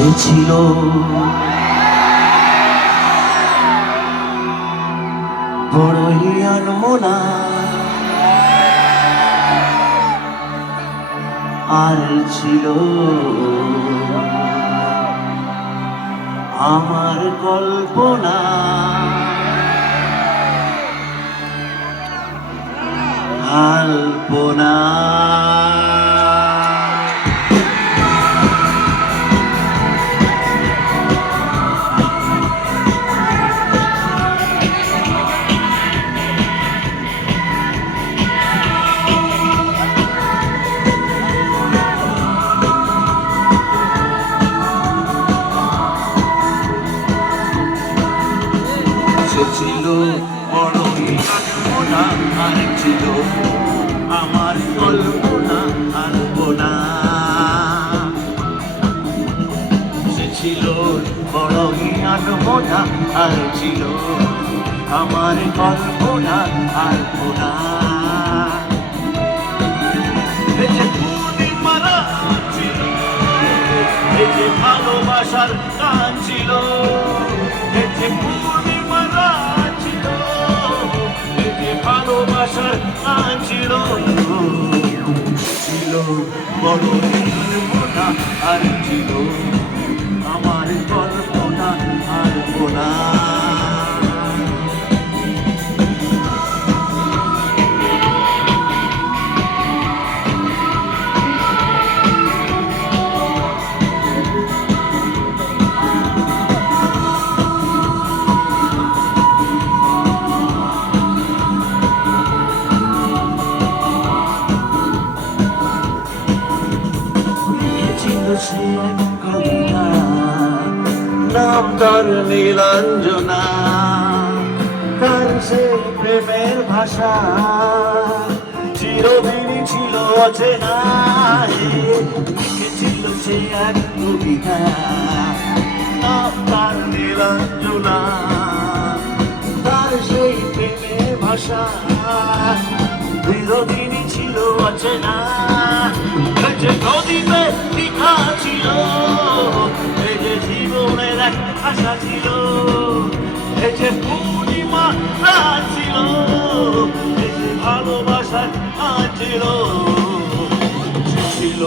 সে ছিল বড়ই আনমনা, আর ছিল আমার কল্পনা। আলপনা সে ছিল বড়ই আনমনা, আর ছিল আমার কল্পনা। আলপনা সে ছিল বড়ই আনমনা, আর ছিল আমার কল্পনা। আলপনা এই যে পূর্ণিমার রাত ছিল, এই যে ভালোবাসার গান ছিল, এই যে পূর্ণিমার রাত ছিল, এই যে ভালোবাসার গান ছিল। ছিল বড়ই আনমনা, আর ছিল আমার কল্পনা। আলপনা সে এক কবিতা, নাম তার নীলাঞ্জনা। তার সে প্রেমের ভাষা চিরদিনই ছিল অচেনা। লিখেছিল সে এক কবিতা, নাম তার নীলাঞ্জনা। তার সেই প্রেমের ভাষা চিরদিনই ছিল অচেনা। যে নদীতে লেখা ছিল, এই যে জীবনের এক আশা ছিল, এই যে পূর্ণিমা রাত ছিল, এই যে ভালোবাসার গান ছিল। সে ছিল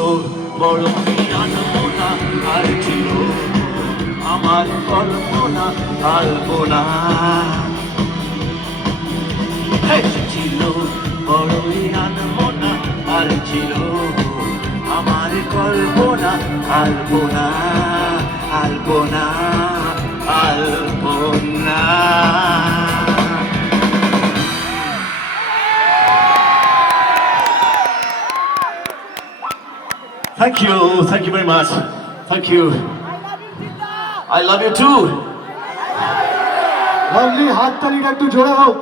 বড়ই আনমনা, আর ছিল আমার কল্পনা। আলপনা সে ছিল বড়ই আনমনা, আর ছিল আমার কল্পনা। আলপনা আলপনা আলপনা। Thank you very much. Thank you. I love you too. Lovely হাত তালিকা একটু জোড়া হোক।